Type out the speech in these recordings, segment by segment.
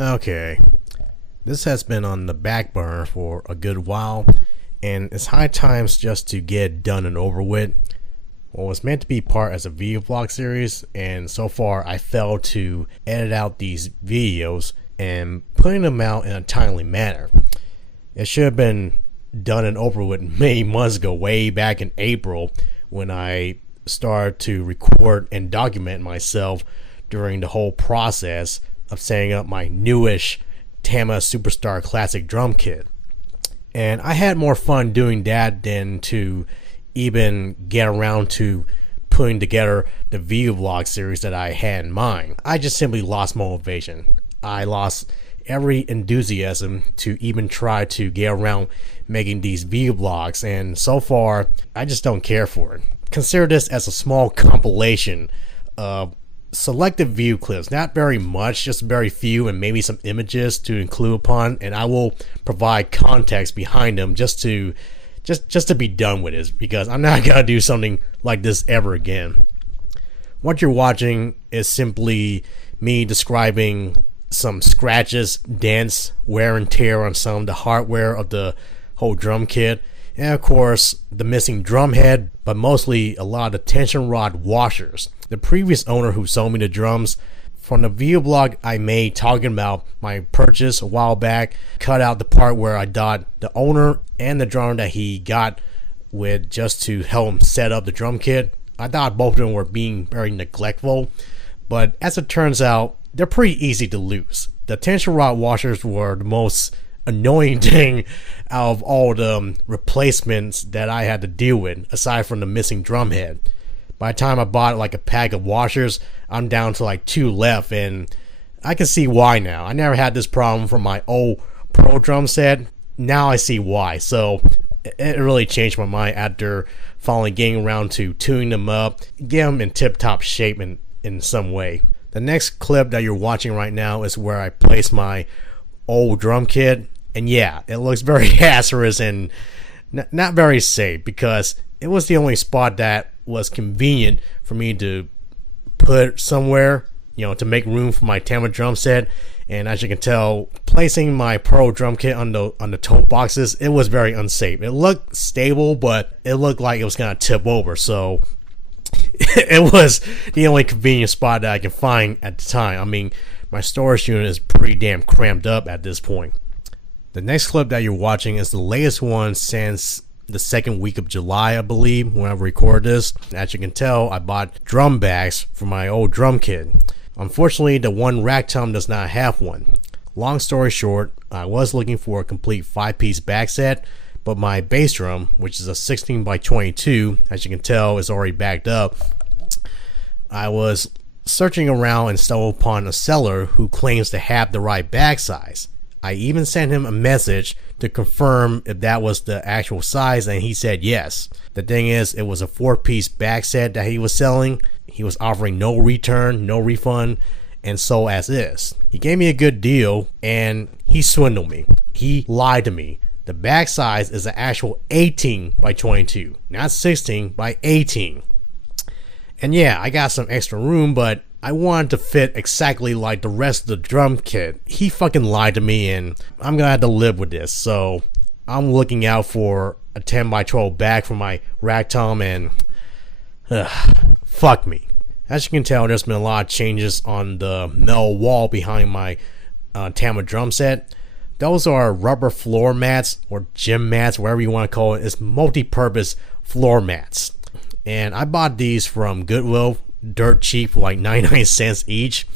Okay, this has been on the back burner for a good while, and it's high times just to get it done and over with. Well, it was meant to be part as a video vlog series, and so far I failed to edit out these videos and putting them out in a timely manner. It should have been done and over with many months ago, way back in April, when I started to record and document myself during the whole process of setting up my newish Tama Superstar Classic drum kit. And I had more fun doing that than to even get around to putting together the video vlog series that I had in mind. I just simply lost motivation. I lost every enthusiasm to even try to get around making these video vlogs, and so far I just don't care for it. Consider this as a small compilation of selected view clips, not very much, just very few, and maybe some images to include upon, and I will provide context behind them just to be done with this, because I'm not gonna do something like this ever again. What you're watching is simply me describing some scratches, dents, wear and tear on some of the hardware of the whole drum kit, and of course the missing drum head, but mostly a lot of the tension rod washers. The previous owner who sold me the drums, from the video blog I made talking about my purchase a while back, cut out the part where I thought the owner and the drummer that he got with just to help him set up the drum kit, I thought both of them were being very neglectful, but as it turns out, they're pretty easy to lose. The tension rod washers were the most annoying thing out of all the replacements that I had to deal with, aside from the missing drum head. By the time I bought like a pack of washers, I'm down to like 2 left, and I can see why now. I never had this problem from my old Pro drum set. Now I see why. So it really changed my mind after finally getting around to tuning them up, get them in tip-top shape in some way. The next clip that you're watching right now is where I place my old drum kit, and yeah, it looks very hazardous and not very safe, because it was the only spot that was convenient for me to put somewhere, to make room for my Tama drum set. And as you can tell, placing my Pro drum kit on the tote boxes, it was very unsafe. It looked stable, but it looked like it was gonna tip over, so it was the only convenient spot that I can find at the time. I mean, my storage unit is pretty damn cramped up at this point. The next clip that you're watching is the latest one since the second week of July, I believe, when I record this. As you can tell, I bought drum bags for my old drum kit. Unfortunately, the one rack tom does not have one. Long story short, I was looking for a complete 5-piece bag set, but my bass drum, which is a 16 by 22, as you can tell, is already backed up. I was searching around and stumbled upon a seller who claims to have the right bag size. I even sent him a message to confirm if that was the actual size, and he said yes. The thing is, it was a 4-piece bag set that he was selling. He was offering no return, no refund, and so as is. He gave me a good deal, and he swindled me. He lied to me. The bag size is an actual 18 by 22, not 16 by 18. And yeah, I got some extra room, but I wanted to fit exactly like the rest of the drum kit. He fucking lied to me, and I'm gonna have to live with this. So I'm looking out for a 10 by 12 bag for my rack tom, and fuck me. As you can tell, there's been a lot of changes on the metal wall behind my Tama drum set. Those are rubber floor mats, or gym mats, whatever you want to call it. It's multi-purpose floor mats. And I bought these from Goodwill, dirt cheap, for like 99 cents each.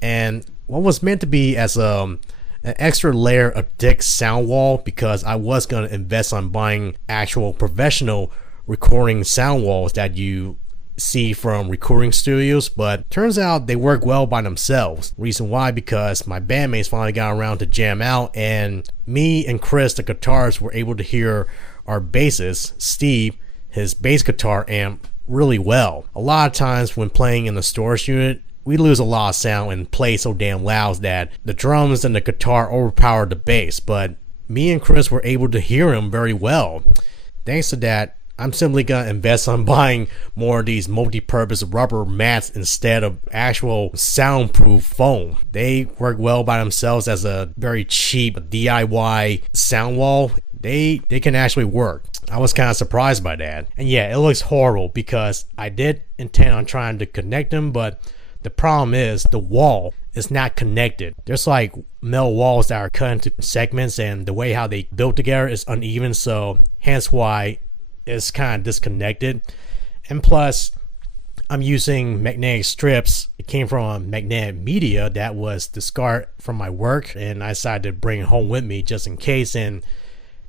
And what was meant to be as an extra layer of thick sound wall, because I was going to invest on buying actual professional recording sound walls that you see from recording studios, but turns out they work well by themselves. Reason why, because my bandmates finally got around to jam out, and me and Chris, the guitarist, were able to hear our bassist, Steve, his bass guitar amp really well. A lot of times when playing in the storage unit, we lose a lot of sound and play so damn loud that the drums and the guitar overpower the bass, but me and Chris were able to hear him very well. Thanks to that, I'm simply gonna invest on buying more of these multi-purpose rubber mats instead of actual soundproof foam. They work well by themselves as a very cheap DIY sound wall. They can actually work. I was kind of surprised by that. And yeah, it looks horrible because I did intend on trying to connect them, but the problem is the wall is not connected. There's like metal walls that are cut into segments, and the way how they built together is uneven, so hence why it's kind of disconnected. And plus, I'm using magnetic strips. It came from magnetic media that was discarded from my work, and I decided to bring it home with me just in case. And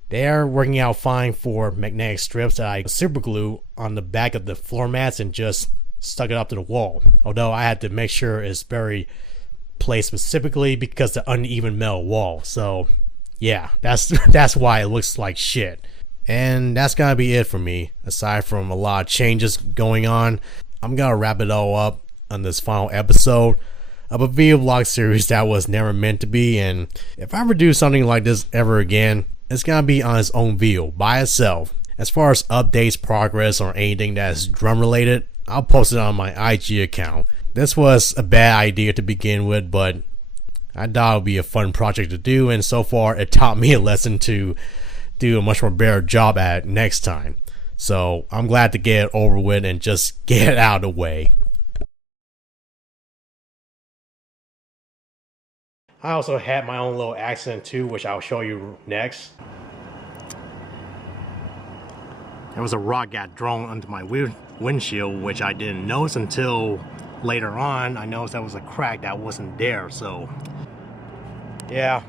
they are working out fine for magnetic strips that I super glue on the back of the floor mats and just stuck it up to the wall. Although I had to make sure it's very placed specifically because the uneven metal wall. So yeah, that's why it looks like shit. And that's gonna be it for me. Aside from a lot of changes going on, I'm gonna wrap it all up on this final episode of a video vlog series that was never meant to be. And if I ever do something like this ever again, it's gonna be on its own video by itself. As far as updates, progress, or anything that's drum related, I'll post it on my IG account. This was a bad idea to begin with, but I thought it would be a fun project to do, and so far it taught me a lesson to do a much more better job at it next time. So I'm glad to get it over with and just get it out of the way. I also had my own little accident too, which I'll show you next. There was a rock got thrown onto my windshield, which I didn't notice until later on. I noticed there was a crack that wasn't there, so yeah.